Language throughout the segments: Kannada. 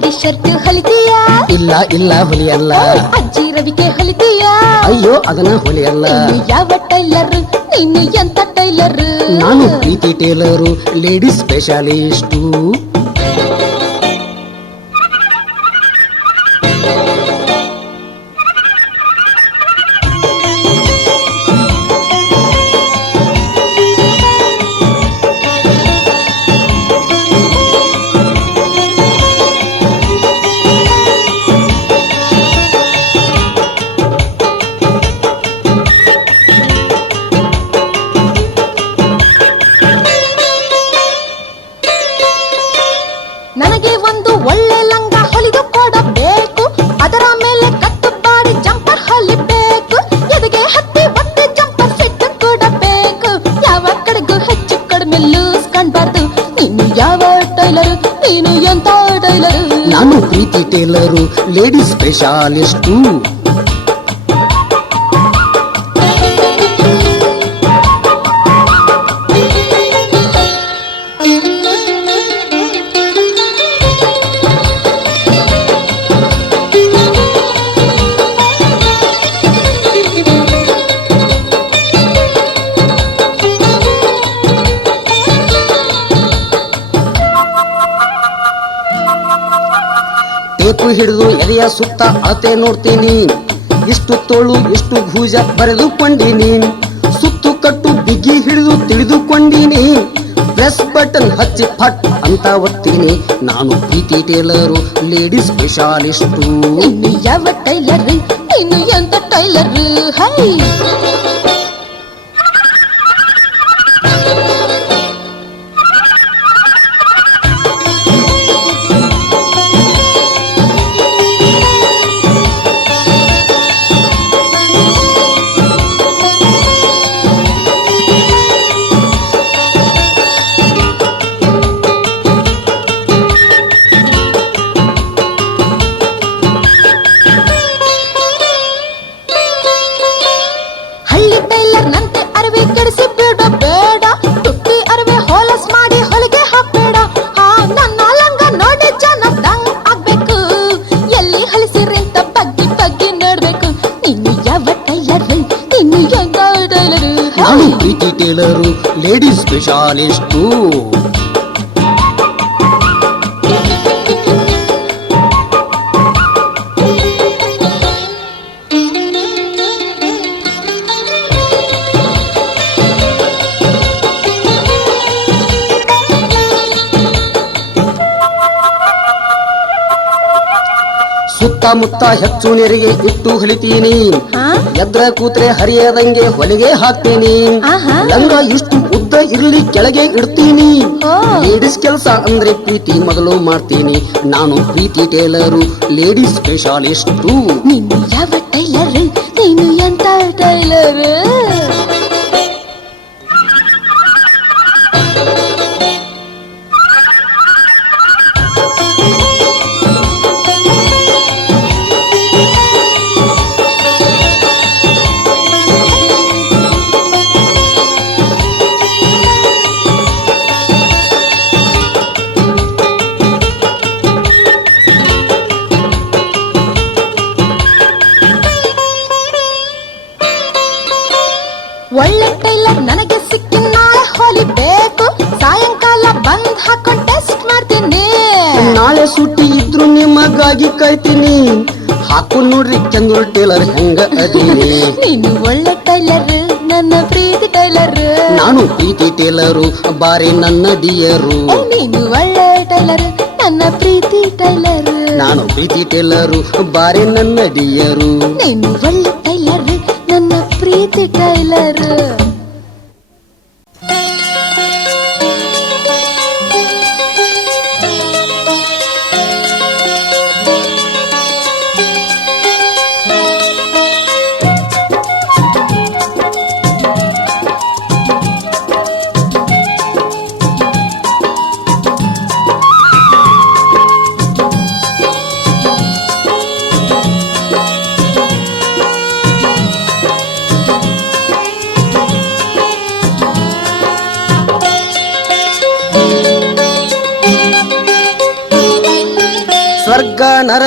Daddy shirt ಹೊಲಿತೀಯಾ? ಇಲ್ಲ ಇಲ್ಲ ಹೊಲಿಯಲ್ಲ. ಅಜ್ಜಿ ರವಿಕೆ ಹೊಲಿತೀಯಾ? ಅಯ್ಯೋ ಅದನ್ನ ಹೊಲಿಯಲ್ಲ. ಯಾವ ಟೈಲರ್? ನೀನು ಎಂತ ಟೈಲರ್? ನಾನು ಪ್ರೀತಿ ಟೇಲರು, ಲೇಡೀಸ್ ಸ್ಪೆಷಲಿಸ್ಟು. ನನಗೆ ಒಂದು ಒಳ್ಳೆ ಲಂಗ ಹೊಲಿದು ಕೊಡಬೇಕು, ಅದರ ಮೇಲೆ ಕಟ್ಟು ಬಾಡಿ ಜಂಪರ್ ಹೊಲಿಬೇಕು, ಎದೆಗೆ ಹತ್ತಿ ಬಟ್ಟೆ ಜಂಪರ್ ಸೆಟ್ ಕೊಡಬೇಕು, ಯಾವ ಕಡೆಗೂ ಹೆಚ್ಚು ಕಡಿಮೆ ಲೂಸ್ ಕಾಣಬಾರ್ದು. ನೀನು ಯಾವ ಟೈಲರ್? ನೀನು ಎಂತ ಟೈಲರ್? ನಾನು ಪ್ರೀತಿ ಟೇಲರು, ಲೇಡೀಸ್ ಸ್ಪೆಷಲಿಸ್ಟು. ಟೇಪು ಹಿಡಿದು ಎದೆಯ ಸುತ್ತ ಅಳತೆ ನೋಡ್ತೀನಿ, ಇಷ್ಟು ತೋಳು ಇಷ್ಟು ಭುಜ ಬರೆದುಕೊಂಡಿನಿ, ಸುತ್ತು ಕಟ್ಟು ಬಿಗಿ ಹಿಡಿದು ತಿಳಿದುಕೊಂಡಿನಿ, ಪ್ರೆಸ್ ಬಟನ್ ಹಚ್ಚಿ ಫಟ್ ಅಂತ ಒತ್ತೀನಿ. ನಾನು ಪ್ರೀತಿ ಟೇಲರು, ಲೇಡೀಸ್ ಸ್ಪೆಷಲಿಸ್ಟು. ನೀನು ಯಾವ ಟೈಲರ್? ನೀನು ಎಂತ ಟೈಲರ್? ಹೈ ಹಳ್ಳಿ ಟೈಲರ್ ನಂತೆ ಅರವಿ ಕೆಡಿಸಿ ಬಿಡಬೇಡ, ತುಟ್ಟಿ ಅರವೆ ಹೋಲಸ್ ಮಾಡಿ ಹೊಲಿಗೆ ಹಾಕ್ಬೇಡ. ನನ್ನ ಲಂಗ ನೋಡಿ ಜನ ದಂಗ್ ಆಗ್ಬೇಕು, ಎಲ್ಲಿ ಹೊಲಿಸಿರಿಂತ ಬಗ್ಗಿ ಬಗ್ಗಿ ನೋಡ್ಬೇಕು. ನೀನು ಯಾವ ಟೈಲರ್? ನೀನು ಎಂತ ಟೈಲರ್? ನಾನು ಪ್ರೀತಿ ಟೇಲರು, ಲೇಡೀಸ್ ಸ್ಪೆಷಲಿಸ್ಟು. ಸುತ್ತಮುತ್ತ ಹೆಚ್ಚು ನೆರಿಗೆ ಇಟ್ಟು ಹೊಲಿತೀನಿ, ಎದ್ರ ಕೂತ್ರೆ ಹರಿಯದಂಗೆ ಹೊಲಿಗೆ ಹಾಕ್ತೀನಿ. ಲಂಗ ಇಷ್ಟು ಉದ್ದ ಇರ್ಲಿ ಕೆಳಗೆ ಇಡ್ತೀನಿ, ಲೇಡೀಸ್ ಕೆಲಸ ಅಂದ್ರೆ ಪ್ರೀತಿ ಮೊದಲು ಮಾಡ್ತೀನಿ. ನಾನು ಪ್ರೀತಿ ಟೇಲರು, ಲೇಡೀಸ್ ಸ್ಪೆಷಲಿಸ್ಟು. ನೀನು ಯಾವ ಟೈಲರ್? ನೀನು ಎಂತ ಟೈಲರ್? ಒಳ್ಳೆ ಟೈಲರ್ ನನಗೆ ಸಿಕ್ಕಿ ನಾಳೆ ಹೊಲಿಬೇಕು, ಸಾಯಂಕಾಲ ಬಂದ್ ಹಾಕೊಂಡ್ ಟೆಸ್ಟ್ ಮಾಡ್ತೀನಿ. ನಾಳೆ ಸುಟ್ಟಿ ಇದ್ರು ನಿಮಗಾಗಿ ಕಾಯ್ತೀನಿ, ಹಾಕು ನೋಡ್ರಿ ಚಂದ್ರು ಟೇಲರ್ ಹೆಂಗ ಅದೀನಿ. ನೀನು ಒಳ್ಳೆ ಟೈಲರ್, ನನ್ನ ಪ್ರೀತಿ ಟೈಲರ್. ನಾನು ಪ್ರೀತಿ ಟೇಲರು, ಬಾರಿ ನನ್ನ ಡಿಯರು. ನೀನು ಒಳ್ಳೆ ಟೈಲರ್, ನನ್ನ ಪ್ರೀತಿ ಟೈಲರ್. ನಾನು ಪ್ರೀತಿ ಟೇಲರು, ಬಾರಿ ನನ್ನ ಡಿಯರು. ನೀನು ಒಳ್ಳೆ ಟೈಲರ್, ನನ್ನ ಪ್ರೀತಿ ಟೈಲರ್.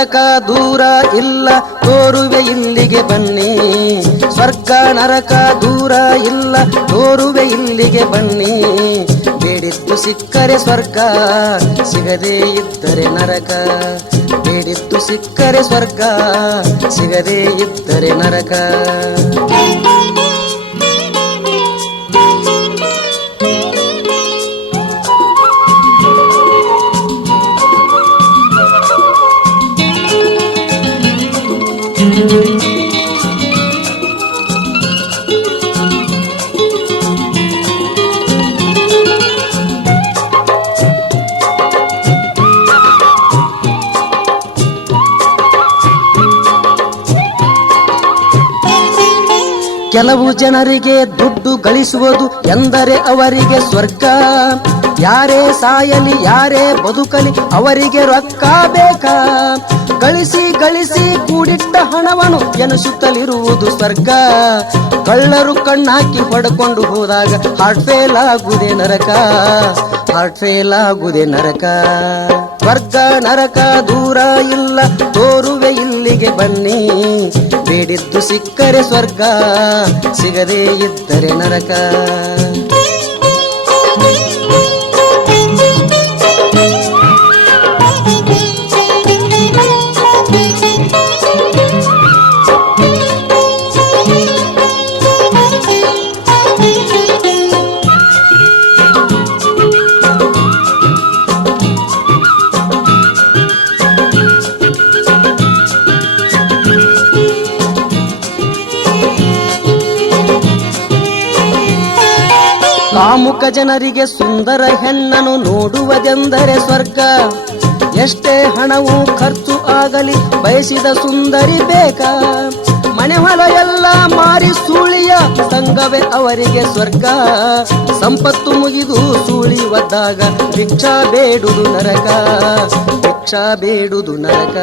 ನರಕ ದೂರ ಇಲ್ಲ ತೋರುವೆ ಇಲ್ಲಿಗೆ ಬನ್ನಿ. ಸ್ವರ್ಗ ನರಕ ದೂರ ಇಲ್ಲ ತೋರುವೆ ಇಲ್ಲಿಗೆ ಬನ್ನಿ. ಬೇಡಿದ್ದು ಸಿಕ್ಕರೆ ಸ್ವರ್ಗ, ಸಿಗದೇ ಇದ್ದರೆ ನರಕ. ಬೇಡಿದ್ದು ಸಿಕ್ಕರೆ ಸ್ವರ್ಗ, ಸಿಗದೇ ಇದ್ದರೆ ನರಕ. ಕೆಲವು ಜನರಿಗೆ ದುಡ್ಡು ಗಳಿಸುವುದು ಎಂದರೆ ಅವರಿಗೆ ಸ್ವರ್ಗ. ಯಾರೇ ಸಾಯಲಿ ಯಾರೇ ಬದುಕಲಿ ಅವರಿಗೆ ರೊಕ್ಕ ಬೇಕಾ. ಗಳಿಸಿ ಗಳಿಸಿ ಕೂಡಿಟ್ಟ ಹಣವನ್ನು ಎನಿಸುತ್ತಲಿರುವುದು ಸ್ವರ್ಗ. ಕಳ್ಳರು ಕಣ್ಣಾಕಿ ಹೊಡ್ಕೊಂಡು ಹೋದಾಗ ಹಾರ್ಟ್ ಫೇಲ್ ಆಗುವುದೇ ನರಕ. ಹಾರ್ಟ್ ಫೇಲ್ ಆಗುವುದೇ ನರಕ. ಸ್ವರ್ಗ ನರಕ ದೂರ ಇಲ್ಲ ತೋರುವೆ ಇಲ್ಲಿಗೆ ಬನ್ನಿ. ಬೇಡಿದ್ದು ಸಿಕ್ಕರೆ ಸ್ವರ್ಗ, ಸಿಗದೇ ಇದ್ದರೆ ನರಕ. ಕಾಮುಕ ಜನರಿಗೆ ಸುಂದರ ಹೆಣ್ಣನ್ನು ನೋಡುವುದೆಂದರೆ ಸ್ವರ್ಗ. ಎಷ್ಟೇ ಹಣವು ಖರ್ಚು ಆಗಲಿ ಬಯಸಿದ ಸುಂದರಿ ಬೇಕಾ. ಮನೆ ಹೊಲ ಎಲ್ಲ ಮಾರಿ ಸೂಳಿಯ ಸಂಘವೇ ಅವರಿಗೆ ಸ್ವರ್ಗ. ಸಂಪತ್ತು ಮುಗಿದು ಸೂಳಿ ಒದ್ದಾಗ ಭಿಕ್ಷಾ ಬೇಡುವುದು ನರಕ. ಭಿಕ್ಷಾ ಬೇಡುವುದು ನರಕ.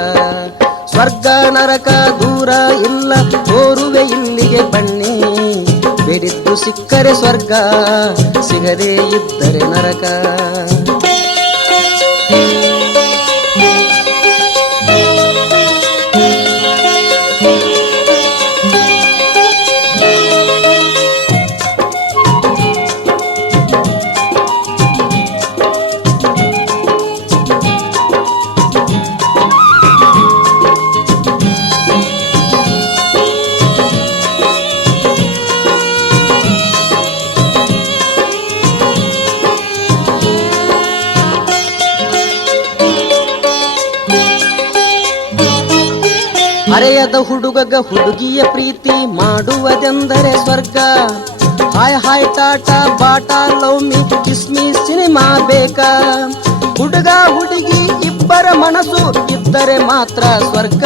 ಸ್ವರ್ಗ ನರಕ ದೂರ ಇಲ್ಲ ತೋರುವೆ ಇಲ್ಲಿಗೆ ಬನ್ನಿ. ಬೇಡಿದ್ದು ಸಿಕ್ಕರೆ ಸ್ವರ್ಗ, ಸಿಗದೇ ಇದ್ದರೆ ನರಕ. ಹರೆಯದ ಹುಡುಗಗ ಹುಡುಗಿಯ ಪ್ರೀತಿ ಮಾಡುವುದೆಂದರೆ ಸ್ವರ್ಗ. Hi hi Tata Bata love me kiss me cinema ಬೇಕಾ. ಹುಡುಗ ಹುಡುಗಿ ಇಬ್ಬರ ಮನಸ್ಸು ಇದ್ದರೆ ಮಾತ್ರ ಸ್ವರ್ಗ.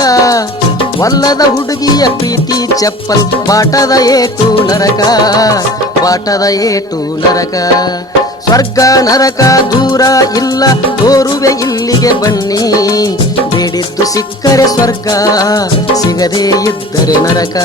ಒಲ್ಲದ ಹುಡುಗಿಯ ಪ್ರೀತಿ ಚಪ್ಪಲ್ ಬಾಟದ ಏಟು ನರಕ. ಬಾಟದ ಏಟು ನರಕ. ಸ್ವರ್ಗ ನರಕ ದೂರ ಇಲ್ಲ ತೋರುವೆ ಇಲ್ಲಿಗೆ ಬನ್ನಿ. ಬೇಡಿದ್ದು ಸಿಕ್ಕರೆ ಸ್ವರ್ಗ, ಸಿಗದೇ ಇದ್ದರೆ ನರಕ.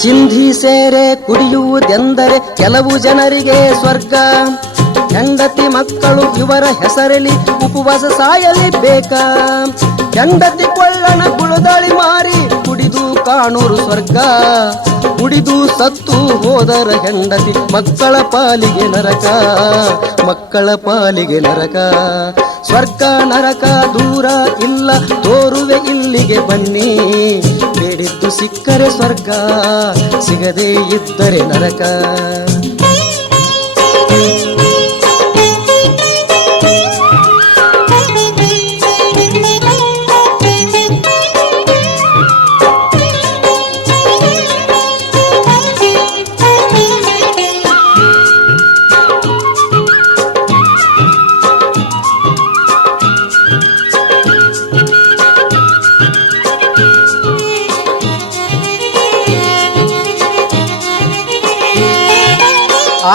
ಸಿಂಧಿ ಸೇರೆ ಕುಡಿಯುವುದೆಂದರೆ ಕೆಲವು ಜನರಿಗೆ ಸ್ವರ್ಗ. ಹೆಂಡತಿ ಮಕ್ಕಳು ಇವರ ಹೆಸರಲ್ಲಿ ಉಪವಾಸ ಸಾಯಲಿ ಬೇಕಾ. ಹೆಂಡತಿ ಕೊಳ್ಳಣ ಗುಳದಾಳಿ ಮಾರಿ ಕುಡಿದು ಕಾಣೂರು ಸ್ವರ್ಗ. ಕುಡಿದು ಸತ್ತು ಹೋದರ ಹೆಂಡತಿ ಮಕ್ಕಳ ಪಾಲಿಗೆ ನರಕ. ಮಕ್ಕಳ ಪಾಲಿಗೆ ನರಕ. ಸ್ವರ್ಗ ನರಕ ದೂರ ಇಲ್ಲ ತೋರುವೆ ಇಲ್ಲಿಗೆ ಬನ್ನಿ. ಬೇಡಿದ್ದು ಸಿಕ್ಕರೆ ಸ್ವರ್ಗ, ಸಿಗದೇ ಇದ್ದರೆ ನರಕ.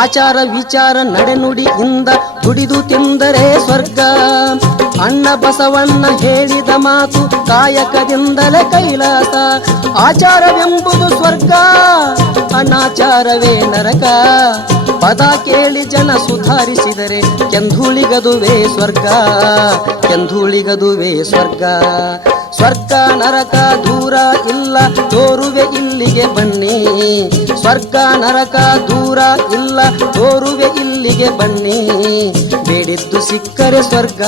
ಆಚಾರ ವಿಚಾರ ನಡೆನುಡಿಯಿಂದ ದುಡಿದು ತಿಂದರೆ ಸ್ವರ್ಗ. ಅಣ್ಣ ಬಸವಣ್ಣ ಹೇಳಿದ ಮಾತು ಕಾಯಕದಿಂದಲೇ ಕೈಲಾಸ. ಆಚಾರವೆಂಬುದು ಸ್ವರ್ಗ, ಅನಾಚಾರವೇ ನರಕ. ಪದ ಕೇಳಿ ಜನ ಸುಧಾರಿಸಿದರೆ ಕೆಂಧೂಳಿಗದುವೆ ಸ್ವರ್ಗ, ಕೆಂಧೂಳಿಗದುವೆ ಸ್ವರ್ಗ. ಸ್ವರ್ಗ ನರಕ ದೂರ ಇಲ್ಲ ತೋರುವೆ ಇಲ್ಲಿಗೆ ಬನ್ನಿ. ಸ್ವರ್ಗ ನರಕ ದೂರ ಇಲ್ಲ ತೋರುವೆ ಇಲ್ಲಿಗೆ ಬನ್ನಿ. ಬೇಡಿದ್ದು ಸಿಕ್ಕರೆ ಸ್ವರ್ಗ,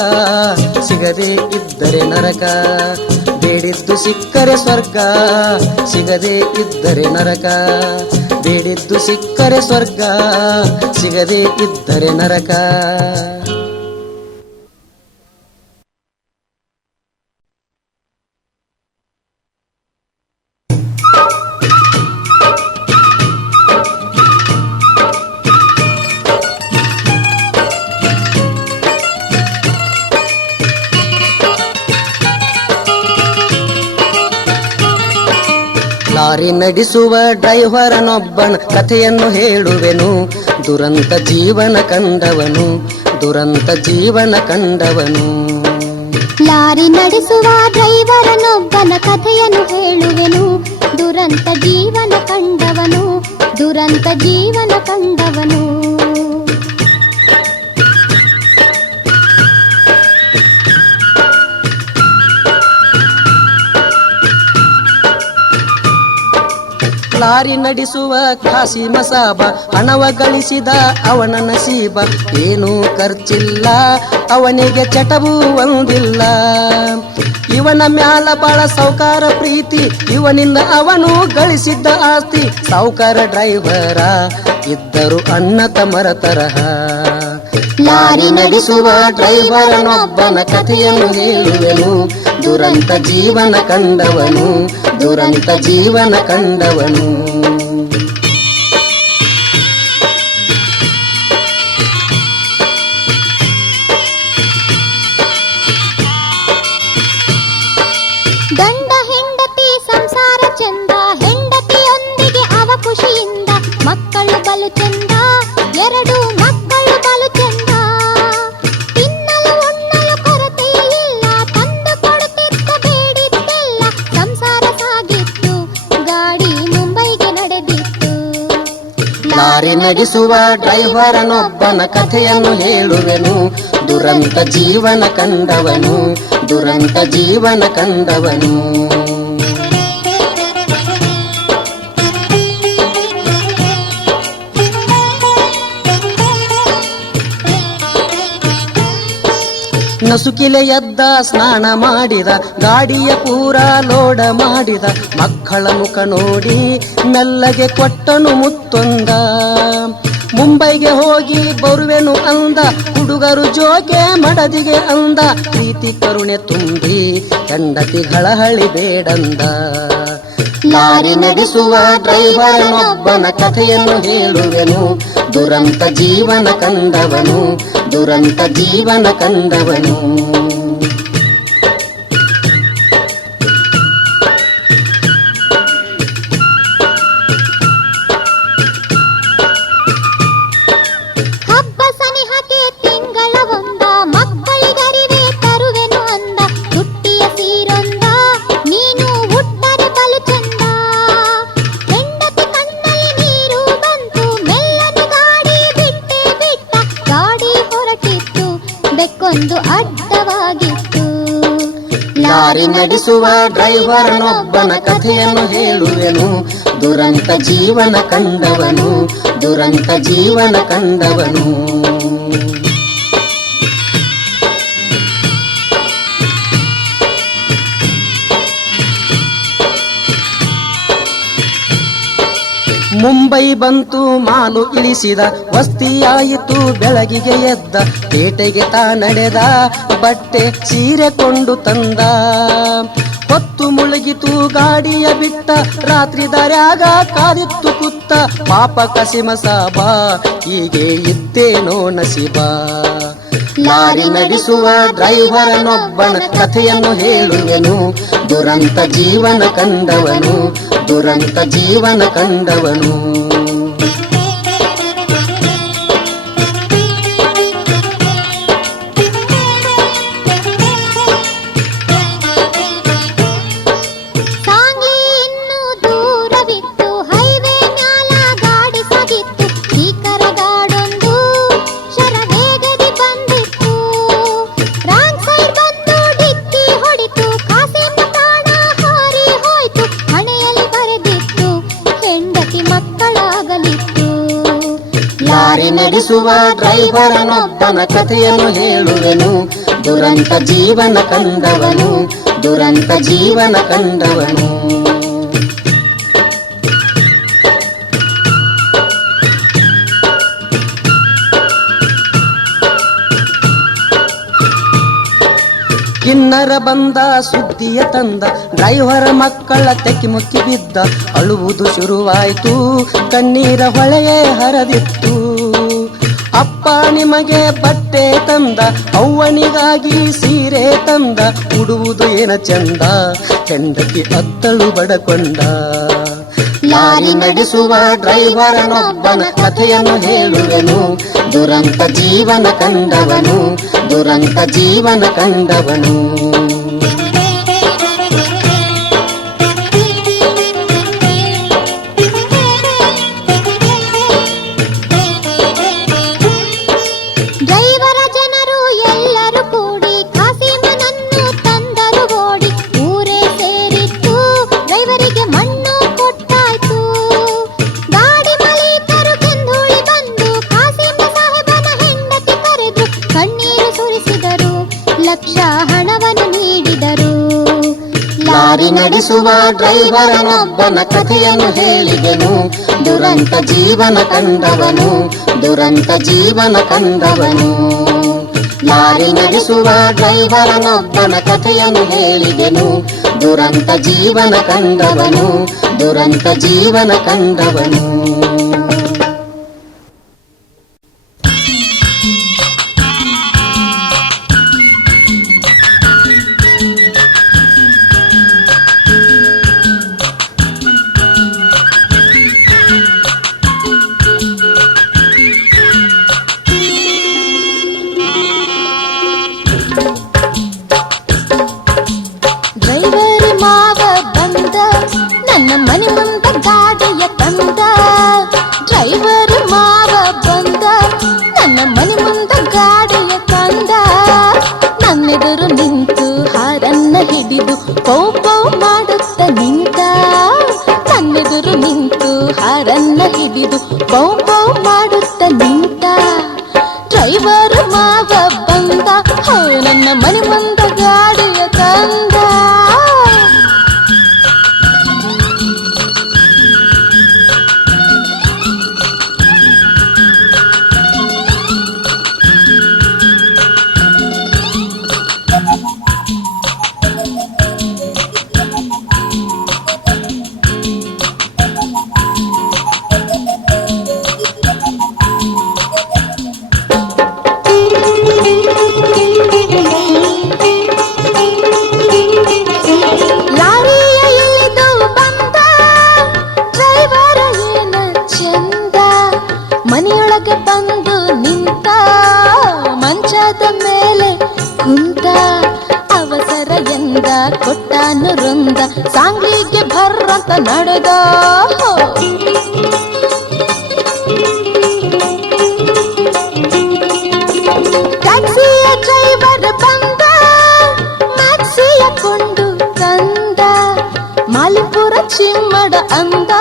ಸಿಗದೆ ಇದ್ದರೆ ನರಕ. ಬೇಡಿದ್ದು ಸಿಕ್ಕರೆ ಸ್ವರ್ಗ, ಸಿಗದೆ ಇದ್ದರೆ ನರಕ. ಬೇಡಿದ್ದು ಸಿಕ್ಕರೆ ಸ್ವರ್ಗ, ಸಿಗದೆ ಇದ್ದರೆ ನರಕ. ಲಾರಿ ನಡೆಸುವ ಡ್ರೈವರನೊಬ್ಬನ ಕಥೆಯನ್ನು ಹೇಳುವೆನು. ದುರಂತ ಜೀವನ ಕಂಡವನು, ದುರಂತ ಜೀವನ ಕಂಡವನು. ಲಾರಿ ನಡೆಸುವ ಡ್ರೈವರನೊಬ್ಬನ ಕಥೆಯನ್ನು ಹೇಳುವೆನು. ದುರಂತ ಜೀವನ ಕಂಡವನು, ದುರಂತ ಜೀವನ ಕಂಡವನು. ಲಾರಿ ನಡೆಸುವ ಕಾಸಿಮ ಸಾಬ ಹಣವ ಗಳಿಸಿದ ಅವನ ನಸೀಬ. ಏನೂ ಖರ್ಚಿಲ್ಲ ಅವನಿಗೆ ಚಟವೂ ಒಂದಿಲ್ಲ. ಇವನ ಮ್ಯಾಲ ಬಾಳ ಸೌಕಾರ ಪ್ರೀತಿ, ಇವನಿಂದ ಅವನು ಗಳಿಸಿದ್ದ ಆಸ್ತಿ. ಸಾವುಕಾರ ಡ್ರೈವರ ಇದ್ದರು ಅಣ್ಣ ತಮ್ಮರ ತರಹ. ಲಾರಿ ನಡೆಸುವ ಡ್ರೈವರನೊಬ್ಬನ ಕಥೆಯನ್ನು ಹೇಳುವೆನು. ದುರಂತ ಜೀವನ ಕಂಡವನು, ದುರಂತ ಜೀವನ ಕಂಡವನು. ಗಂಡ ಹೆಂಡತಿ ಸಂಸಾರ ಚಂದ, ಹೆಂಡತಿಯೊಂದಿಗೆ ಅವ ಖುಷಿಯಿಂದ. ಮಕ್ಕಳು ಬಲು ಚಂದ, ಎರಡು ಮಕ್ಕಳು ಬಲು ಚಂದ. ತಿನ್ನಲು ಉಣ್ಣಲು ಕೊರತೆಯಿಲ್ಲ, ತಂದು ಕೊಡುತ್ತಿದ್ದ ಬೇಡಿದ್ದೆಲ್ಲ. ಸಂಸಾರ ಸಾಗಿತ್ತು, ಗಾಡಿ ಮುಂಬೈಗೆ ನಡೆದಿತ್ತು. ಲಾರಿ ನಡೆಸುವ ಡ್ರೈವರನೊಬ್ಬನ ಕಥೆಯನ್ನು ಹೇಳುವೆನು. ದುರಂತ ಜೀವನ ಕಂಡವನು, ದುರಂತ ಜೀವನ ಕಂಡವನು. ನಸುಕಿಲೆ ಎದ್ದ ಸ್ನಾನ ಮಾಡಿದ, ಗಾಡಿಯ ಪೂರ ಲೋಡ ಮಾಡಿದ. ಮಕ್ಕಳ ಮುಖ ನೋಡಿ ಮೆಲ್ಲಗೆ ಕೊಟ್ಟನು ಮುತ್ತೊಂದ. ಮುಂಬೈಗೆ ಹೋಗಿ ಬರುವೆನು ಅಂದ, ಹುಡುಗರು ಜೋಕೆ ಮಡದಿಗೆ ಅಂದ. ಪ್ರೀತಿ ಕರುಣೆ ತುಂಬಿ ಹೆಂಡತಿಗಳ ಹಳಿ ಬೇಡಂದ. ಲಾರಿ ನಡೆಸುವ ಡ್ರೈವರನೊಬ್ಬನ ಕಥೆಯನ್ನು ಹೇಳುವೆನು. ದುರಂತ ಜೀವನ ಕಂಡವನು, ದುರಂತ ಜೀವನ ಕಂಡವನು. ಹಬ್ಬ ಸನಿಹಕ್ಕೆ ತಿಂಗಳ ಒಂದ, ಮಕ್ಕಳಿಗರಿವೆ ತರುವೆನು ಅಂದ. ತುಟ್ಟಿಯ ಸೀರೊಂದ, ನೀನು ಹುಟ್ಟರೆ ಬಲು ಚಂದ. ಹೆಂಡತಿ ಕಣ್ಣಲ್ಲಿ ನೀರು ಬಂತು, ಮೆಲ್ಲನೆ ಗಾಡಿ ಬಿಟ್ಟೆ ಬಿಟ್ಟ. ಗಾಡಿ ಹೊರಟಿತ್ತು, ಬೆಕ್ಕೊಂದು ಅಡ್ಡವಾಗಿತ್ತು. ಲಾರಿ ನಡೆಸುವ ಡ್ರೈವರನೊಬ್ಬನ ಕಥೆಯನ್ನು ಹೇಳುವೆನು. ದುರಂತ ಜೀವನ ಕಂಡವನು, ದುರಂತ ಜೀವನ ಕಂಡವನು. ಮುಂಬೈ ಬಂತು ಮಾಲು ಇಳಿಸಿದ, ವಸ್ತಿಯಾಯಿತು ಬೆಳಗಿಗೆ ಎದ್ದ. ಪೇಟೆಗೆ ತಾ ನಡೆದ, ಬಟ್ಟೆ ಸೀರೆ ಕೊಂಡು ತಂದ. ಹೊತ್ತು ಮುಳುಗಿತು ಗಾಡಿಯ ಬಿಟ್ಟ, ರಾತ್ರಿ ದಾರ್ಯಾಗ ಕಾದಿತ್ತು ಕುತ್ತ. ಪಾಪ ಕಸಿಮ ಸಾಬ ಹೀಗೆ ಇದ್ದೇನೋ ನಸೀಬ. ಲಾರಿ ನಡೆಸುವ ಡ್ರೈವರನೊಬ್ಬನ ಕಥೆಯನ್ನು ಹೇಳುವೆನು. ದುರಂತ ಜೀವನ ಕಂಡವನು, ದುರಂತ ಜೀವನ ಕಂಡವನು. ನಡೆಸುವ ಡ್ರೈವರನೊಬ್ಬನ ಕಥೆಯನ್ನು ಹೇಳುವೆನು. ದುರಂತ ಜೀವನ ಕಂಡವನು, ದುರಂತ ಜೀವನ ಕಂಡವನು. ಕಿನ್ನರ ಬಂದ ಸುದ್ದಿಯ ತಂದ, ಡ್ರೈವರ ಮಕ್ಕಳ ತೆಕ್ಕಿ ಮುಕ್ಕಿ ಬಿದ್ದ. ಅಳುವುದು ಶುರುವಾಯಿತು, ಕಣ್ಣೀರ ಹೊಳೆಯೇ ಹರಿದಿತ್ತು. ಅಪ್ಪ ನಿಮಗೆ ಬಟ್ಟೆ ತಂದ, ಅವ್ವನಿಗಾಗಿ ಸೀರೆ ತಂದ. ಉಡುವುದು ಏನ ಚಂದ, ಹೆಂಡತಿ ಅತ್ತಳು ಬಡಕೊಂಡ. ಲಾರಿ ನಡೆಸುವ ಡ್ರೈವರನೊಬ್ಬನ ಕಥೆಯನ್ನು ಹೇಳುವೆನು. ದುರಂತ ಜೀವನ ಕಂಡವನು, ದುರಂತ ಜೀವನ ಕಂಡವನು. ಡ್ರೈವರ ಜನರು ಎಲ್ಲರೂ ಕೂಡಿ ಕಾಸಿಮನನ್ನು ತಂದರು ಓಡಿ. ಊರೇ ಸೇರಿತ್ತು, ಡ್ರೈವರಿಗೆ ಮಣ್ಣು ಕೊಟ್ಟಾಯ್ತು. ಗಾಡಿ ಮಾಲೀಕರು ಕೆಂದುಳಿ ಬಂದು ಕಾಸಿಮ ಸಾಹೇಬನ ಹೆಂಡತಿ ಕರೆದು ಕಣ್ಣೀರು ಸುರಿಸಿದರು, ಲಕ್ಷ ಹಣವನ್ನು ನೀಡಿದರು. ಲಾರಿ ನಡೆಸುವ ಡ್ರೈವರನೊಬ್ಬನ ಕಥೆಯನ್ನು ಹೇಳಿದೆನು. ದುರಂತ ಜೀವನ ಕಂಡವನು, ದುರಂತ ಜೀವನ ಕಂಡವನು. ಲಾರಿ ನಡೆಸುವ ಡ್ರೈವರನೊಬ್ಬನ ಕಥೆಯನ್ನು ಹೇಳಿದೆನು. ದುರಂತ ಜೀವನ ಕಂಡವನು, ದುರಂತ ಜೀವನ ಕಂಡವನು. ಡ್ರೈವರ್ ಮಾವ ಬಂದ, ನನ್ನ ಮನೆ ಮುಂದ ಗಾಡಿಯ ತಂದ. ಡ್ರೈವರ್ ಮಾವ ಬಂದ, ನನ್ನ ಮನೆ ಮುಂದ ಗಾಡಿಯ ತಂದ. ನನ್ನೆದುರು ನಿಂತು ಹಾರನ್ನ ಹಿಡಿದು ಪೌ ಪೌ ಮಾಡುತ್ತ ನಿಂತ. ನನ್ನೆದುರು ನಿಂತು ಹಾರನ್ನ ಹಿಡಿದು ಪೌ ಪೌ ಮಾಡುತ್ತ ನಿಂತ. ಡ್ರೈವರ್ ಮಾವ ಬಂದ, ಹೋ ನನ್ನ ಮನೆ ಮುಂದ ಗಾಡಿಯ ತಂದ. ಲಾರಿಯ ಇಳಿದು ಬಂದ, ಡ್ರೈವರ ಏನ ಚಂದ. ಮನೆಯೊಳಗೆ ಬಂದು ನಿಂತ, ಮಂಚದ ಮೇಲೆ ಕುಂತ. ಅವಸರ ಎಂದ ಕೊಟ್ಟಾನು ವೃಂದ, ಸಾಂಗ್ಲಿಗೆ ಭರ್ರಂತ ನಡೆದ. ಟ್ಯಾಕ್ಸಿಯ ಡ್ರೈವರ್ ಬಂದ, ಮ್ಯಾಕ್ಸಿಯ ಕೊಂಡು ತಂದ. ಮಾಲಿಪುರ ಚಿಮ್ಮಡ ಅಂದ,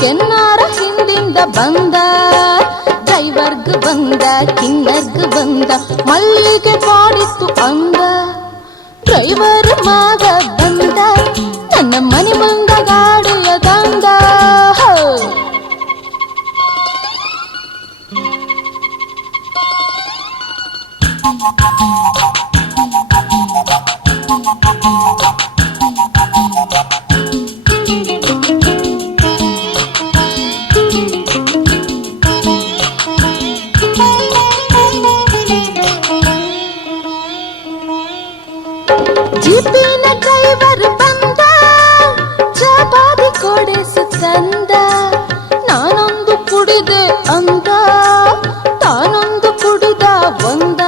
ಕೆನ್ನಾರ ಹಿಂದಿಂದ ಬಂದ. ಡ್ರೈವರ್ಗ್ ಬಂದ, ಕಿನ್ನರ್ಗ್ ಬಂದ, ಮಲ್ಲಿಗೆ ಕಾಡಿತ್ತು ಅಂದ. ಡ್ರೈವರ್ ಮಾವ ಬಂದ, ನನ್ನ ಮನೆ ಮುಂದ ಗಾಡಿಯ ತಂದ. ಜೀಪಿನ ಡ್ರೈವರ್ ಬಂದ, ಚಪಾತಿ ಕೊಡಿಸು ತಂದ. ನಾನೊಂದು ಕುಡಿದೆ ಅಂದ, ತಾನೊಂದು ಕುಡಿದ ಒಂದ.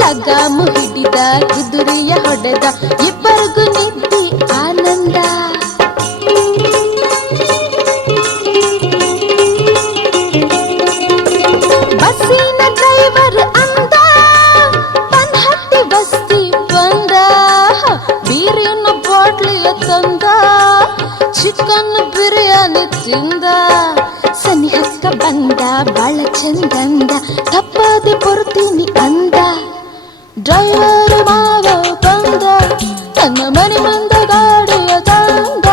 ಲಗಾಮು ಹಿಡಿದ, ಕುದುರೆಯ ಹೊಡೆದ, ಇಬ್ಬರಿಗೂ ನಿದ್ದಿ ಆನಂದ. ಬಸ್ಸಿನ ಡ್ರೈವರ್ ಅಂದ, ತನ್ನ ಹತ್ತಿ ಬಸ್ತಿ ಬಂದ. ಬೀರಿನ ಬಾಟ್ಲಿಯ ತಂದ, ಚಿಕನ್ ಬಿರಿಯಾನಿ ತಿಂದ. ಸನಿಹಕ್ಕ ಬಂದ, ಬಾಳ ಚಂದ. ಡ್ರೈವರ್ ಮಾವ ಬಂದ ನನ್ನ ಮನೆ ಮುಂದೆ ಗಾಡಿಯ ತಂದ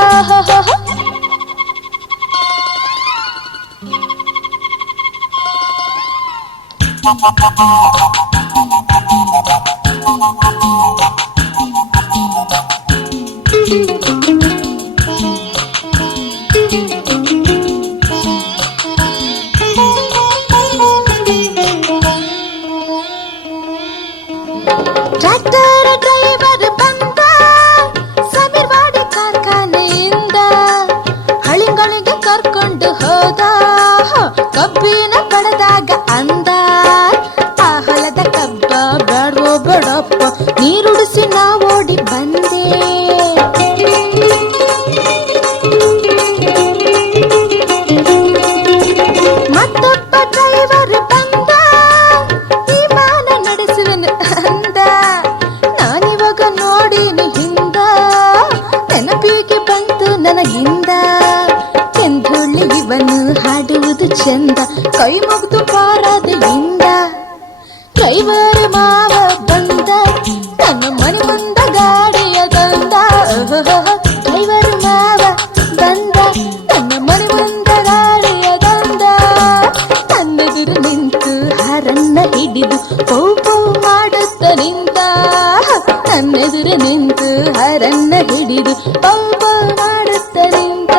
ಟ್ರ್ಯಾಕ್ಟರ್ ಡ್ರೈವರ್ ಬಂದ ಸಮೀರ್ವಾಡಿ ಕಾರ್ಖಾನೆಯಿಂದ ಹಳಿಗಳಿಗೆ ಕರ್ಕೊಂಡು ಹೋದ ಕಬ್ಬಿನ ಪಡೆದಾಗ ಅಂದ ಆ ಹೊಲದ ಕಬ್ಬ ಬೇಡವೋ ಬೇಡಪ್ಪ ನೀರುಡಿಸಿ ನಾ ಓಡಿ ಬಂದೆ ಮತ್ತೊಬ್ಬ ಡ್ರೈವರ್ ಬಂದ ವಿಮಾನ ನಡೆಸುವೆನು ಅಂದ ನಾನಿವಾಗ ನೋಡಿನಿ ಹಿಂದ ನೆನಪಿಗೆ ಬಂತು ನನಗಿಂದ ಕೆಂದುಳ್ಳಿ ಇವನು ಹಾಡುವುದು ಚಂದ ಕೈ ಮುಗಿದು ಪಾರದೆಯಿಂದ ಡ್ರೈವರ್ ಮಾವ ಬಂದ ನನ್ನ ಮನೆ ಮುಂದ ಗಾಡಿಯ ತಂದ ಡ್ರೈವರ್ ಮಾವ ಬಂದ ನನ್ನ ಮನೆ ಮುಂದ ಗಾಡಿಯ ತಂದ ನನ್ನೆದುರು ನಿಂತು ಹಾರನ್ನ ಹಿಡಿದು ಪೌ ಪೌ ಮಾಡುತ್ತ ನಿಂತ ನನ್ನೆದುರು ನಿಂತು ಹಾರನ್ನ ಹಿಡಿದು ಪೌ ಪೌ ಮಾಡುತ್ತ ನಿಂತ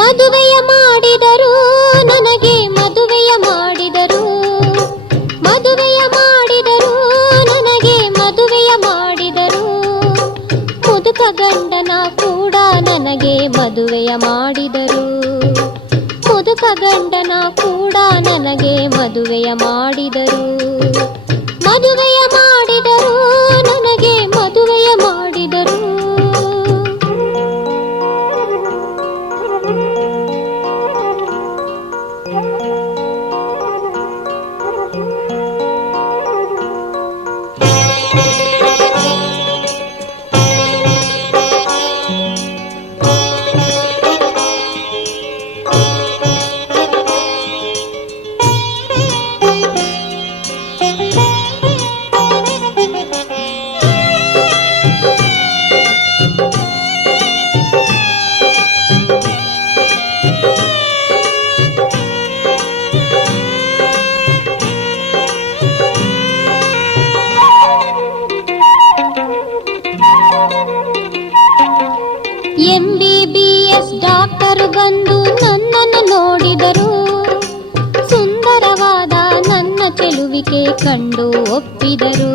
ಮದುವೆಯ ಮಾಡಿದರು ನನಗೆ ಮದುವೆಯ ಮಾಡಿದರು ಮದುವೆಯ ಮಾಡಿದರು ನನಗೆ ಮದುವೆಯ ಮಾಡಿದರು ಮುದುಕ ಗಂಡನ ಕೂಡ ನನಗೆ ಮದುವೆಯ ಮಾಡಿದರು ಮುದುಕ ಗಂಡನ ಕೂಡ ನನಗೆ ಮದುವೆಯ ಮಾಡಿದರು ಮದುವೆಯ ಮಾಡಿದರು ನನಗೆ ಮದುವೆಯ ಮಾಡಿದರು MBBS ಡಾಕ್ಟರ್ ಬಂದು ನನ್ನನ್ನು ನೋಡಿದರು ಸುಂದರವಾದ ನನ್ನ ಚೆಲುವಿಕೆ ಕಂಡು ಒಪ್ಪಿದರು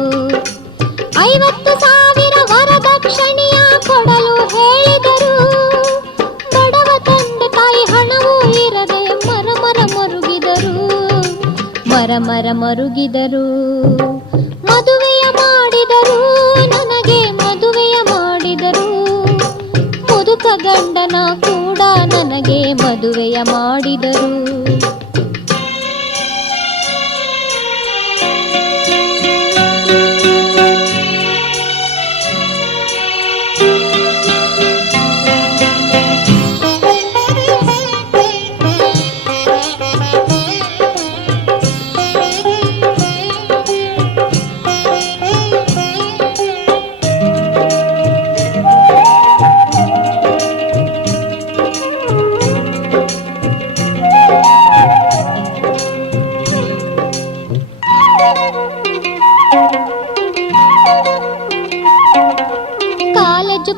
50,000 ವರದಕ್ಷಿಣೆಯ ಕೊಡಲು ಹೇಳಿದರು ಬಡವ ತಂದೆ ತಾಯಿ ಹಣವೂ ಇರದೆ ಮರ ಮರುಗಿದರು ಮದುವೆಯ ಮಾಡಿದರು ನನಗೆ ಮದುವೆಯ ಮಾಡಿದರು ಮುದುಕ ಗಂಡನ ಕೂಡ ನನಗೆ ಮದುವೆಯ ಮಾಡಿದರು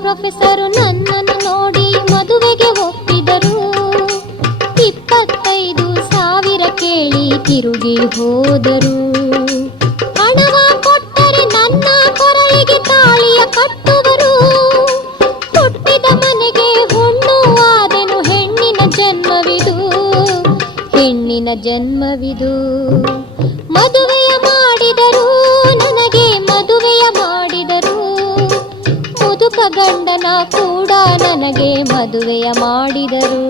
ಪ್ರೊಫೆಸರು ನನ್ನನ್ನು ನೋಡಿ ಮದುವೆಗೆ ಒಪ್ಪಿದರು 25,000 ಕೇಳಿ ತಿರುಗಿ ಹೋದರು ಹಣವ ಕೊಟ್ಟರೆ ನನ್ನ ಕೊರಳಿಗೆ ತಾಳಿಯ ಕಟ್ಟುವರು ಹುಟ್ಟಿದ ಮನೆಗೆ ಹುಣ್ಣು ಆದೆನು ಹೆಣ್ಣಿನ ಜನ್ಮವಿದು. ಮದುವೆಯ ಮಾಡಿದರು ನನಗೆ ಮದುವೆಯ ಮಾಡಿದರು, ಮುದುಕ ಗಂಡನ ಕೂಡ ನನಗೆ ಮದುವೆಯ ಮಾಡಿದರು.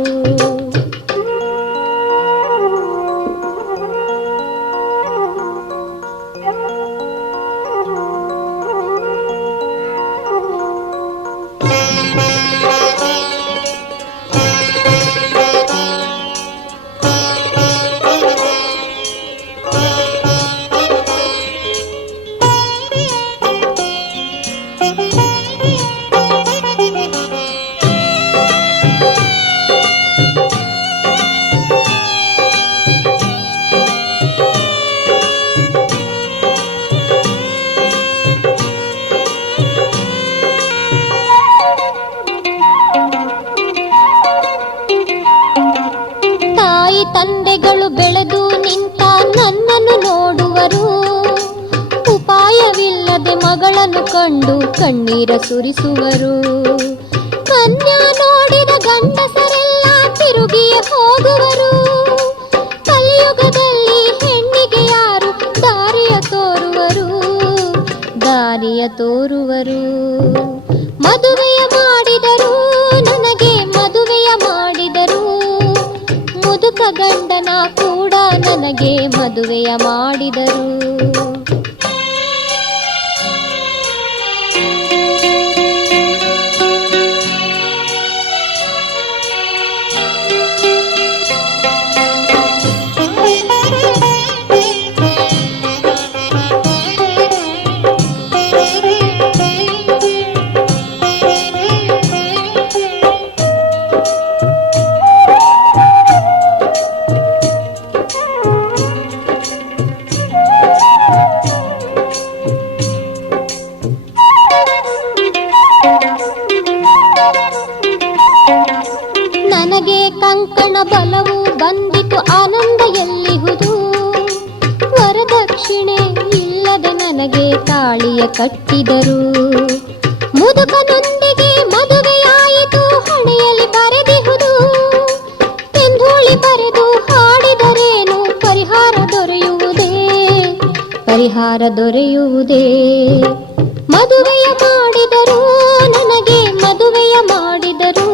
ತಂದೆಗಳು ಬೆಳೆದು ನಿಂತ ನನ್ನನ್ನು ನೋಡುವರು, ಉಪಾಯವಿಲ್ಲದೆ ಮಗಳನ್ನು ಕಂಡು ಕಣ್ಣೀರ ಸುರಿಸುವರು. ಕನ್ಯಾ ನೋಡಿದ ಗಂಡಸರೆಲ್ಲ ತಿರುಗಿಯೇ ಹೋಗುವರು. ಕಲಿಯುಗದಲ್ಲಿ ಹೆಣ್ಣಿಗೆ ಯಾರು ದಾರಿಯ ತೋರುವರು. ಮದುವೆಯ ಮಾಡಿದರು ನನಗೆ ಮದುವೆಯ ಮಾಡಿದರು, ಮುದುಕ ಗಂಡನ ಕೂಡ ನನಗೆ ಮದುವೆಯ ಮಾಡಿದರು. ನನಗೆ ಕಂಕಣ ಬಲವು ಬಂದಿತು, ಆನಂದ ಎಲ್ಲಿಹುದು. ವರದಕ್ಷಿಣೆ ಇಲ್ಲದೆ ನನಗೆ ತಾಳಿಯ ಕಟ್ಟಿದರು. ಮುದುಕನೊಂದಿಗೆ ಮದುವೆಯಾಯಿತು, ಹಣೆಯಲ್ಲಿ ಬರೆದಿಹುದು. ಕೆಂಧೂಳಿ ಬರೆದು ಹಾಡಿದರೇನು ಪರಿಹಾರ ದೊರೆಯುವುದೇ. ಮದುವೆಯ ಮಾಡಿದರು ನನಗೆ ಮದುವೆಯ ಮಾಡಿದರು,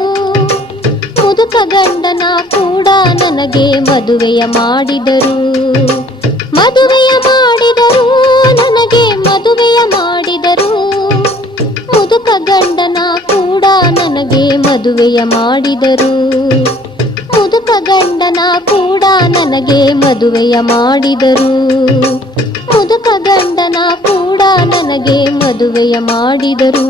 ಮುದುಕ ಗಂಡನ ಕೂಡ ನನಗೆ ಮದುವೆಯ ಮಾಡಿದರು. ಮದುವೆಯ ಮಾಡಿದರು ನನಗೆ ಮದುವೆಯ ಮಾಡಿದರು, ಮುದುಕ ಗಂಡನ ಕೂಡ ನನಗೆ ಮದುವೆಯ ಮಾಡಿದರು. ಮುದುಕ ಗಂಡನ ಕೂಡ ನನಗೆ ಮದುವೆಯ ಮಾಡಿದರು. ಮುದುಕ ಗಂಡನ ಕೂಡ ನನಗೆ ಮದುವೆಯ ಮಾಡಿದರು.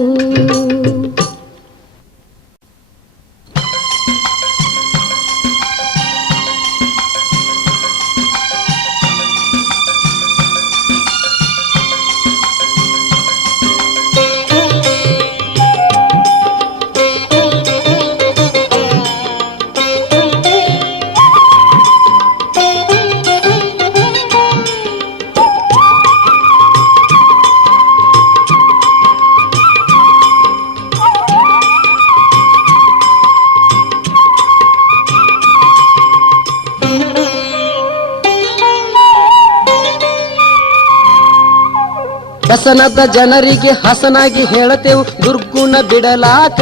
ವ್ಯಸನದ ಜನರಿಗೆ ಹಸನಾಗಿ ಹೇಳತೇವು ದುರ್ಗುಣ ಬಿಡಲಾಕ.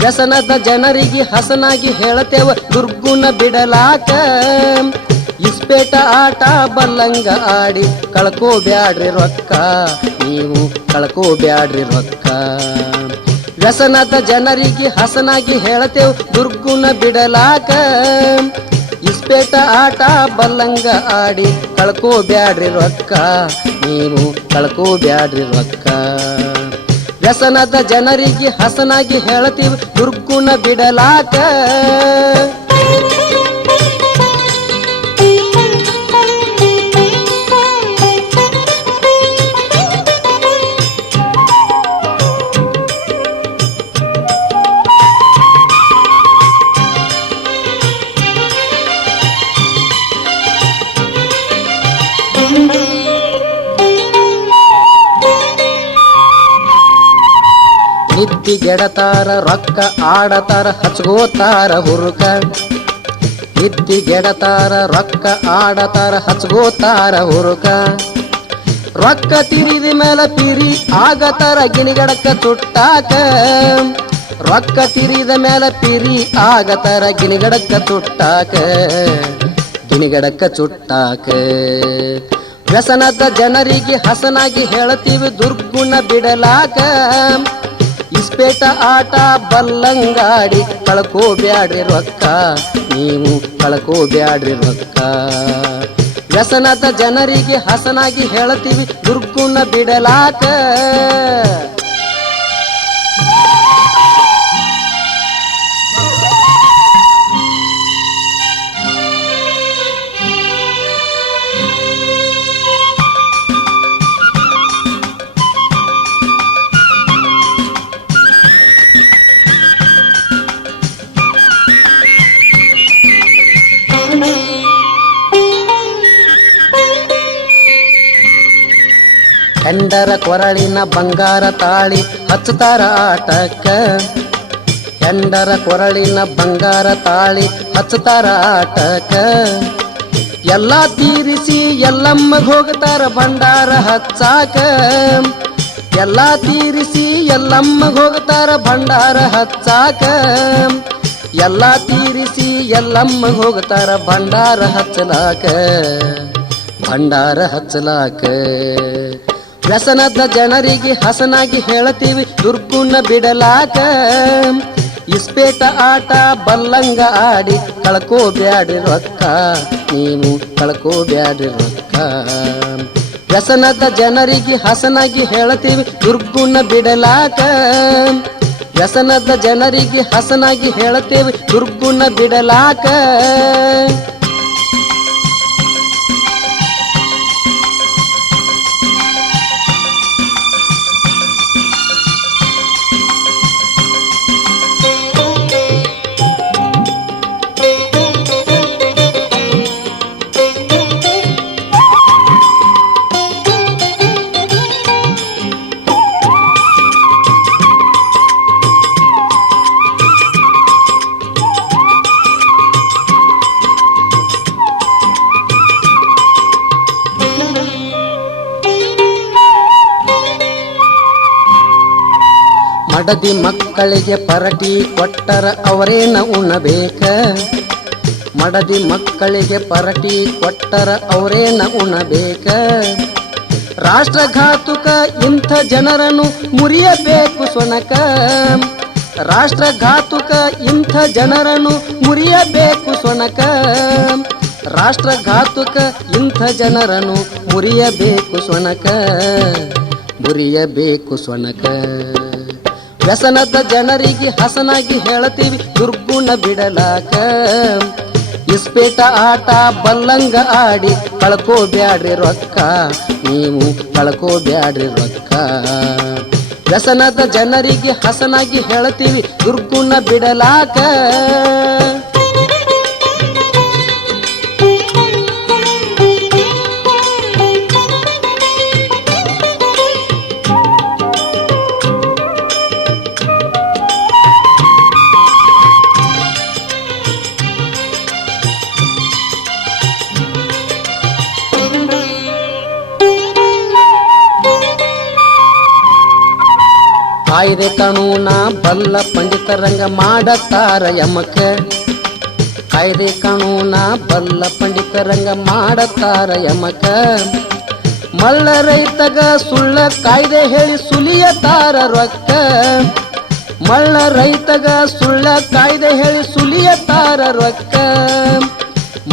ವ್ಯಸನದ ಜನರಿಗೆ ಹಸನಾಗಿ ಹೇಳತೇವ ದುರ್ಗುಣ ಬಿಡಲಾಕ. ಇಸ್ಪೇಟ ಆಟ ಬಲ್ಲಂಗ ಆಡಿ ಕಳ್ಕೋಬ್ಯಾಡ್ರಿ ರೊಕ್ಕ, ನೀವು ಕಳ್ಕೋಬ್ಯಾಡ್ರಿ ರೊಕ್ಕ. ವ್ಯಸನದ ಜನರಿಗೆ ಹಸನಾಗಿ ಹೇಳತೇವ ದುರ್ಗುಣ ಬಿಡಲಾಕ. ಇಸ್ಪೇಟ ಆಟ ಬಲ್ಲಂಗ ಆಡಿ ಕಳ್ಕೋಬ್ಯಾಡ್ರಿ ರೊಕ್ಕ, ನೀವು ಕಳ್ಕೋಬ್ಯಾಡ್ರಿ ರೊಕ್ಕ. ವ್ಯಸನದ ಜನರಿಗೆ ಹಸನಾಗಿ ಹೇಳತೀವಿ ದುರ್ಗುಣ ಬಿಡಲಾಕ. ನಿದ್ದಿ ಗೆಡತಾರ ರೊಕ್ಕ ಆಡತಾರ ಹಚ್ಕೋತಾರ ಹುರುಕ. ನಿದ್ದಿಗೆಡತಾರ ರೊಕ್ಕ ಆಡತಾರ ಹಚ್ಗೋತಾರ ಹುರುಕ ರೊಕ್ಕ ತಿರಿದ ಮೇಲೆ ಪಿರಿ ಆಗತಾರ ಗಿಣಿಗಡಕ ತುಟ್ಟಾಕ ರೊಕ್ಕ ತಿರಿದ ಮೇಲೆ ಪಿರಿ ಆಗತಾರ ಗಿಣಿಗಡಕ ತುಟ್ಟಾಕ ಗಿಣಿಗಡಕ ಚುಟ್ಟಾಕ ವ್ಯಸನದ ಜನರಿಗೆ ಹಸನಾಗಿ ಹೇಳ್ತೀವಿ ದುರ್ಗುಣ ಬಿಡಲಾಕ ಇಸ್ಪೇಟ ಆಟ ಬಲ್ಲಂಗಾಡಿ ಕಳ್ಕೋಬ್ಯಾಡ್ರಿ ರೊಕ್ಕ ನೀವು ಕಳ್ಕೋಬ್ಯಾಡ್ರಿ ರೊಕ್ಕ ವ್ಯಸನದ ಜನರಿಗೆ ಹಸನಾಗಿ ಹೇಳ್ತೀವಿ ದುರ್ಗುಣ ಬಿಡಲಾಕ ಹೆಂಡರ ಕೊರಳಿನ ಬಂಗಾರ ತಾಳಿ ಹಚ್ಚತಾರ ಆಟಕ್ಕ ಹೆಂಡರ ಕೊರಳಿನ ಬಂಗಾರ ತಾಳಿ ಹಚ್ಚತಾರ ಆಟಕ್ಕ ಎಲ್ಲ ತೀರಿಸಿ ಎಲ್ಲಮ್ಮ ಹೋಗ್ತಾರ ಭಂಡಾರ ಹಚ್ಚಾಕ ಎಲ್ಲ ತೀರಿಸಿ ಎಲ್ಲಮ್ಮ ಹೋಗ್ತಾರ ಭಂಡಾರ ಹಚ್ಚಾಕ ಎಲ್ಲ ತೀರಿಸಿ ಎಲ್ಲಮ್ಮ ಹೋಗ್ತಾರ ಭಂಡಾರ ಹಚ್ಚಲಾಕ ಭಂಡಾರ ಹಚ್ಚಲಾಕ ವ್ಯಸನದ ಜನರಿಗೆ ಹಸನಾಗಿ ಹೇಳ್ತೀವಿ ದುರ್ಗುಣ ಬಿಡಲಾಕ ಇಸ್ಪೇಟ ಆಟ ಬಲ್ಲಂಗ ಆಡಿ ಕಳ್ಕೋಬ್ಯಾಡ್ರಿ ರೊಕ್ಕ ನೀವು ಕಳ್ಕೋಬ್ಯಾಡ್ರಿ ರೊಕ್ಕ ವ್ಯಸನದ ಜನರಿಗೆ ಹಸನಾಗಿ ಹೇಳ್ತೀವಿ ದುರ್ಗುಣ ಬಿಡಲಾಕ ವ್ಯಸನದ ಜನರಿಗೆ ಹಸನಾಗಿ ಹೇಳ್ತೇವೆ ದುರ್ಗುಣ ಬಿಡಲಾಕ ಮಡದಿ ಮಕ್ಕಳಿಗೆ ಪರಟಿ ಕೊಟ್ಟರ ಅವರೇನ ಉಣಬೇಕ ಮಡದಿ ಮಕ್ಕಳಿಗೆ ಪರಟಿ ಕೊಟ್ಟರ ಅವರೇನ ಉಣಬೇಕ ರಾಷ್ಟ್ರಘಾತುಕ ಇಂಥ ಜನರನ್ನು ಮುರಿಯಬೇಕು ಸೊನಕ ರಾಷ್ಟ್ರಘಾತುಕ ಇಂಥ ಜನರನ್ನು ಮುರಿಯಬೇಕು ಸೊನಕ ರಾಷ್ಟ್ರಘಾತುಕ ಇಂಥ ಜನರನ್ನು ಮುರಿಯಬೇಕು ಸೊನಕ ಮುರಿಯಬೇಕು ಸೊನಕ ವ್ಯಸನದ ಜನರಿಗೆ ಹಸನಾಗಿ ಹೇಳ್ತೀವಿ ದುರ್ಗುಣ ಬಿಡಲಾಕ ಇಸ್ಪೇಟ ಆಟ ಬಲ್ಲಂಗ ಆಡಿ ಕಳ್ಕೋಬ್ಯಾಡ್ರಿ ರೊಕ್ಕ ನೀವು ಕಳ್ಕೋಬ್ಯಾಡ್ರಿ ರೊಕ್ಕ ವ್ಯಸನದ ಜನರಿಗೆ ಹಸನಾಗಿ ಹೇಳ್ತೀವಿ ದುರ್ಗುಣ ಬಿಡಲಾಕ ಕಾಯ್ದೆ ಕಾನೂನ ಬಲ್ಲ ಪಂಡಿತರಂಗ ಮಾಡತಾರ ಯಮಕ ಕಾಯ್ದೆ ಕಾನೂನ ಬಲ್ಲ ಪಂಡಿತರಂಗ ಮಾಡತಾರ ಯಮಕ ಮಳ್ಳ ರೈತಗ ಸುಳ್ಳ ಕಾಯ್ದೆ ಹೇಳಿ ಸುಲಿಯತಾರ ರೊಕ್ಕ ಮಳ್ಳ ರೈತಗ ಸುಳ್ಳ ಕಾಯ್ದೆ ಹೇಳಿ ಸುಲಿಯತಾರ ರೊಕ್ಕ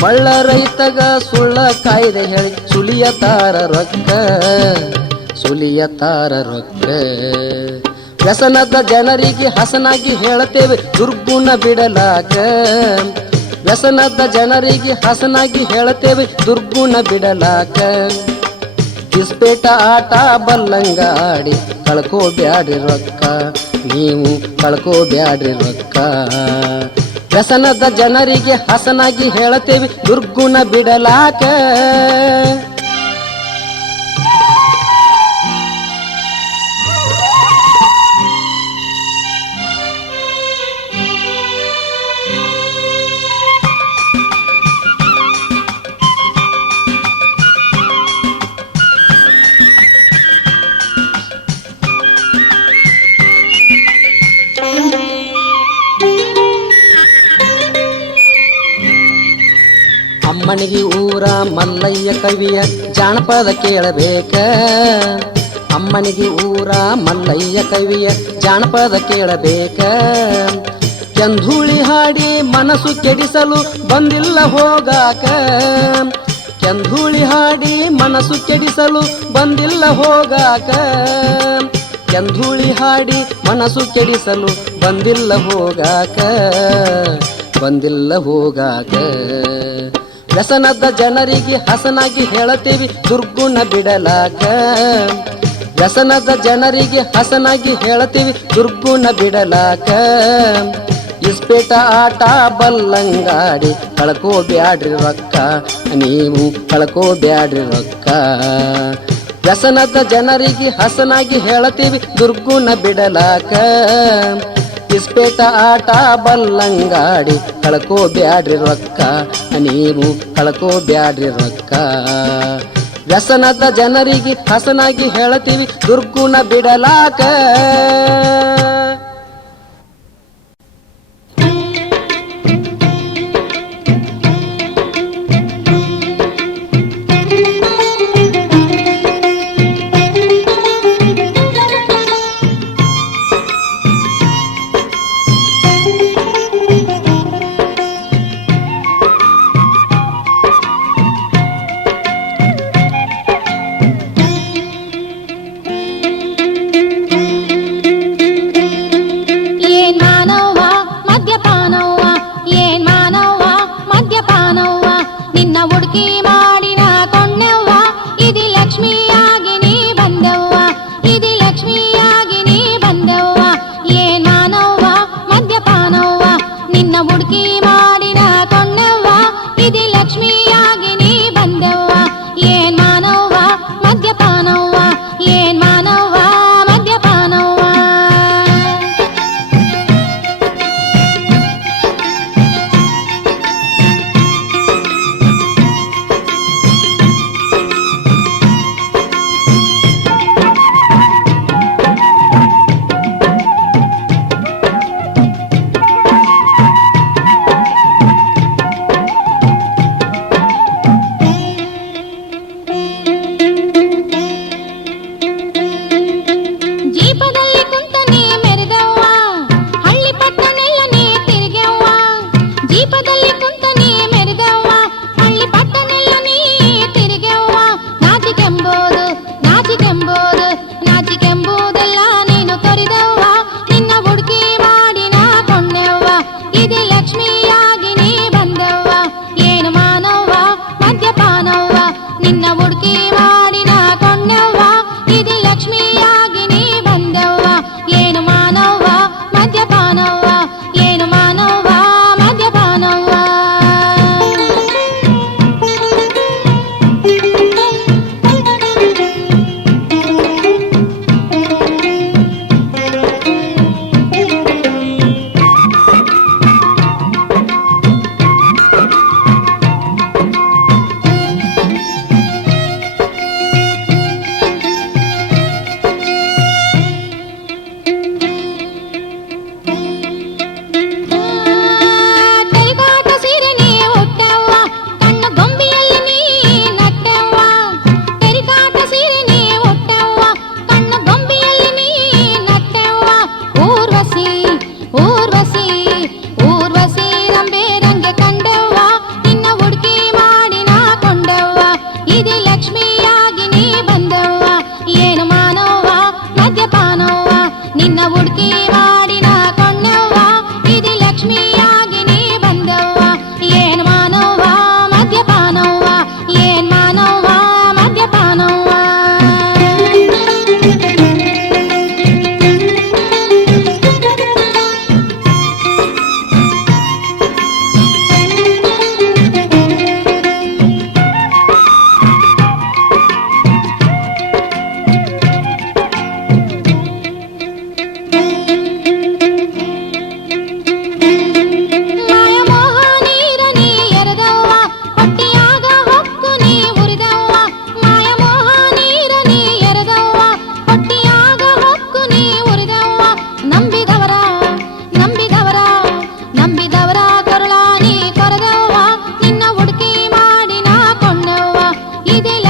ಮಳ್ಳ ರೈತಗ ಸುಳ್ಳ ಕಾಯ್ದೆ ಹೇಳಿ ಸುಲಿಯತಾರ ರೊಕ್ಕ ಸುಲಿಯತಾರ ರೊಕ್ಕ ವ್ಯಸನದ ಜನರಿಗೆ ಹಸನಾಗಿ ಹೇಳ್ತೇವೆ ದುರ್ಗುಣ ಬಿಡಲಾಕ ವ್ಯಸನದ ಜನರಿಗೆ ಹಸನಾಗಿ ಹೇಳ್ತೇವೆ ದುರ್ಗುಣ ಬಿಡಲಾಕ ಇಸ್ಪೇಟ ಆಟ ಬಲ್ಲಂಗ ಆಡಿ ಕಳ್ಕೋಬ್ಯಾಡ್ರಿ ರೊಕ್ಕ ನೀವು ಕಳ್ಕೋಬ್ಯಾಡ್ರಿ ರೊಕ್ಕ ವ್ಯಸನದ ಜನರಿಗೆ ಹಸನಾಗಿ ಹೇಳ್ತೇವೆ ದುರ್ಗುಣ ಬಿಡಲಾಕ ಅಮ್ಮನಿಗೆ ಊರ ಮಲ್ಲಯ್ಯ ಕವಿಯ ಜಾನಪದ ಕೇಳಬೇಕ ಅಮ್ಮನಿಗೆ ಊರ ಮಲ್ಲಯ್ಯ ಕವಿಯ ಜಾನಪದ ಕೇಳಬೇಕ ಕೆಂಧೂಳಿ ಹಾಡಿ ಮನಸ್ಸು ಕೆಡಿಸಲು ಬಂದಿಲ್ಲ ಹೋಗಾಕ ಕೆಂಧೂಳಿ ಹಾಡಿ ಮನಸ್ಸು ಕೆಡಿಸಲು ಬಂದಿಲ್ಲ ಹೋಗಾಕ ಕೆಂಧೂಳಿ ಹಾಡಿ ಮನಸ್ಸು ಕೆಡಿಸಲು ಬಂದಿಲ್ಲ ಹೋಗಾಕ ಬಂದಿಲ್ಲ ಹೋಗಾಕ ವ್ಯಸನದ ಜನರಿಗೆ ಹಸನಾಗಿ ಹೇಳತೀವಿ ದುರ್ಗುಣ ಬಿಡಲಾಕ ವ್ಯಸನದ ಜನರಿಗೆ ಹಸನಾಗಿ ಹೇಳತೀವಿ ದುರ್ಗುಣ ಬಿಡಲಾಕ ಇಸ್ಪೇಟ ಆಟ ಬಲ್ಲಂಗಾಡಿ ಕಳ್ಕೋಬ್ಯಾಡ್ರಿ ರೊಕ್ಕ ನೀವು ಕಳ್ಕೋಬ್ಯಾಡ್ರಿ ರೊಕ್ಕ ವ್ಯಸನದ ಜನರಿಗೆ ಹಸನಾಗಿ ಹೇಳತೀವಿ ದುರ್ಗುಣ ಬಿಡಲಾಕ ಇಸ್ಪೇಟ ಆಟ ಬಲ್ಲಂಗಾಡಿ ಕಳ್ಕೋಬ್ಯಾಡ್ರಿ ರೊಕ್ಕ ನೀವು ಕಳ್ಕೋಬ್ಯಾಡ್ರಿ ರೊಕ್ಕ ವ್ಯಸನದ ಜನರಿಗೆ ಹಸನಾಗಿ ಹೇಳತೀವಿ ದುರ್ಗುಣ ಬಿಡಲಾಕ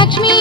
ಲಕ್ಷ್ಮೀ